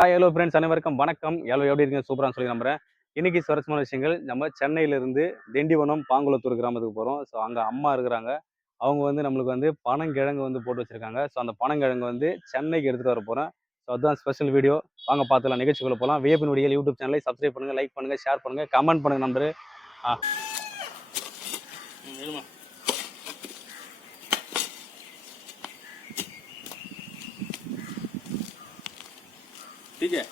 Hello friends, அனைவருக்கும் வணக்கம். எப்படி இருக்கீங்க? சூப்பராக சொல்லி நம்புறேன். இன்னைக்கு சுவாரஸ்யமான விஷயங்கள். நம்ம சென்னையிலிருந்து திண்டிவனம் பாங்குளத்தூர் கிராமத்துக்கு போகிறோம். ஸோ அங்கே அம்மா இருக்கிறாங்க. அவங்க நம்மளுக்கு பனங்கிழங்கு போட்டு வச்சிருக்காங்க. ஸோ அந்த பனங்கிழங்கு சென்னைக்கு எடுத்துகிட்டு வர போகிறேன். ஸோ அதுதான் ஸ்பெஷல் வீடியோ. வாங்க பார்த்துலாம், நிகழ்ச்சிக்குள்ள போகலாம். வியப்பின் வீடியோ யூடியூப் சேனலை சப்ஸ்கிரைப் பண்ணுங்கள், லைக் பண்ணுங்கள், ஷேர் பண்ணுங்கள், கமெண்ட் பண்ணுங்கள் நம்பரு. ठीक है.